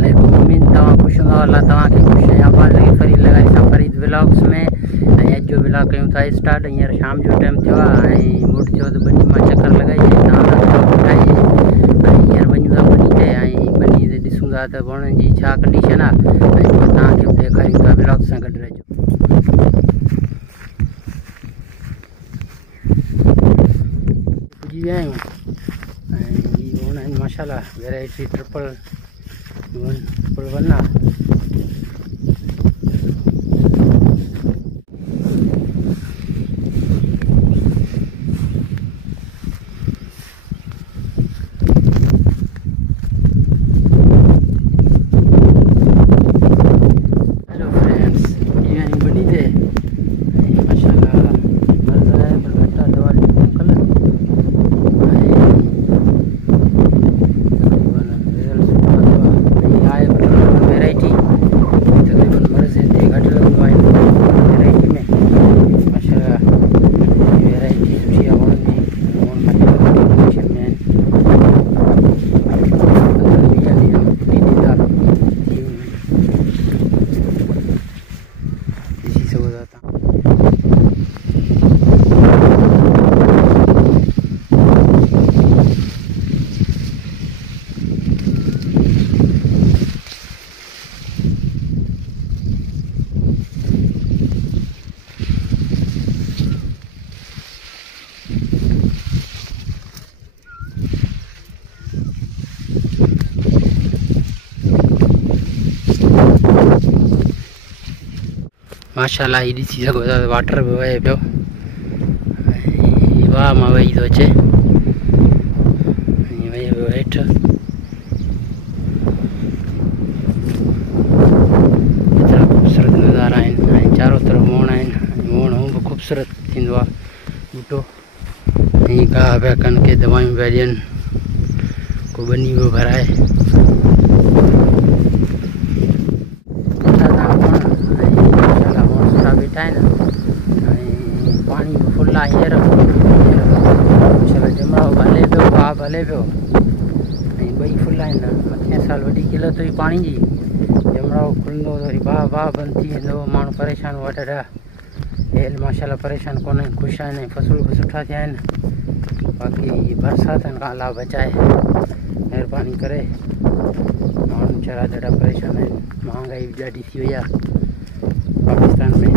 अस्सलामुअलैकुम। उम्मीद तव्हां ख़ुशि हूंदव। अल्लाह तव्हांखे ख़ुशि ऐं आबाद रखे। फरीद लॻाई सां फरीद व्लॉग्स में अॼु जो व्लॉग कयूं था स्टार्ट। हींअर शाम जो टाइम थियो आहे मूड थियो त बनी मां चकर लॻाइए तव्हां ॿुधाइए। हींअर वञूं था बनी ते बनी ते ॾिसूं था त वणनि जी छा कंडीशन आहे तव्हांखे बि ॾेखारियूं था। व्लॉग सां गॾु रहिजो। पुॼी विया आहियूं वण आहिनि माशाल्लाह वैरायटी ट्रिपल वन आहे। माशाल्लाह ही ॾिसी सघो था वाटर बि वहे पियो वाह मां वही थो अचे वहे पियो हेठि। एतिरा ख़ूबसूरत नज़ारा आहिनि ऐं चारो तरफ़ वण आहिनि। वण हू बि ख़ूबसूरत थींदो आहे ॿूटो। गाह पिया कनि के दवायूं पिया ॾियनि को बनी पियो भराए। पानी फुल आहे हींअर जमड़ो बि हले पियो भाउ बि हले पियो ऐं ॿई फुल आहिनि। मथे साल वॾी किलत हुई पाणी जी जमड़ो खुलंदो त वरी भाउ बंदि थी वेंदो माण्हू परेशान हुआ ॾाढा। हेल माशाल्लाह परेशान कोन आहिनि ख़ुशि आहिनि फ़सुलूं बि सुठा थिया आहिनि। बाक़ी बरसातनि खां अलाह बचाए महिरबानी करे। माण्हू वीचारा ॾाढा परेशान आहिनि। महांगाई बि ॾाढी थी वई आहे पाकिस्तान में।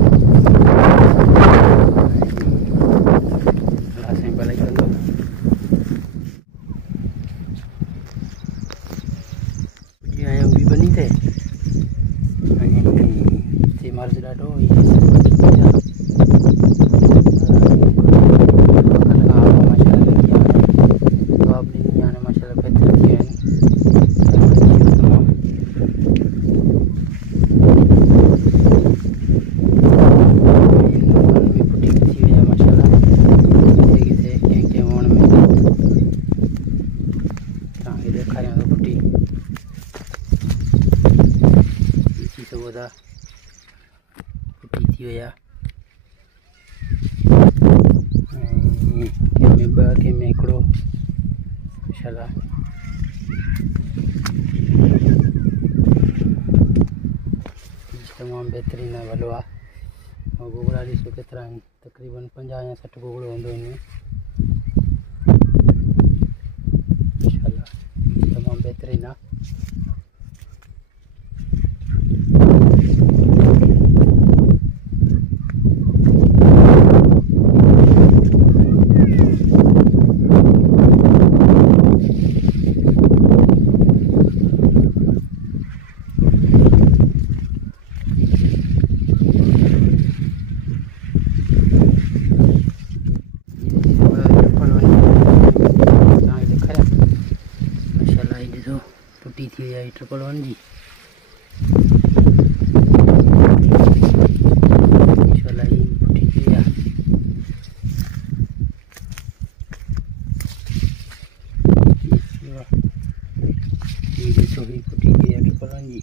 भलाई कंदो। पुॼी विया आहियूं ॿी बनी ते हिते मर्ज़ ॾाढो पुठी थी वई आहे। कंहिंमें ॿ कंहिंमें हिकिड़ो माशाल्लाह। तमामु बहितरीनु आहे भलो आहे। ऐं गोगड़ा ॾिसो केतिरा आहिनि तक़रीबन 50 या 60 गोगड़ो हूंदो हिन में माशाल्लाह। तमामु बहितरीनु आहे। पुटी थी वई आहे ट्रिपल वन जी माशाल्लाह। ही पुठी थी वई आहे। ॾिसो ही पुठी थी वई आहे ट्रिपल वन जी।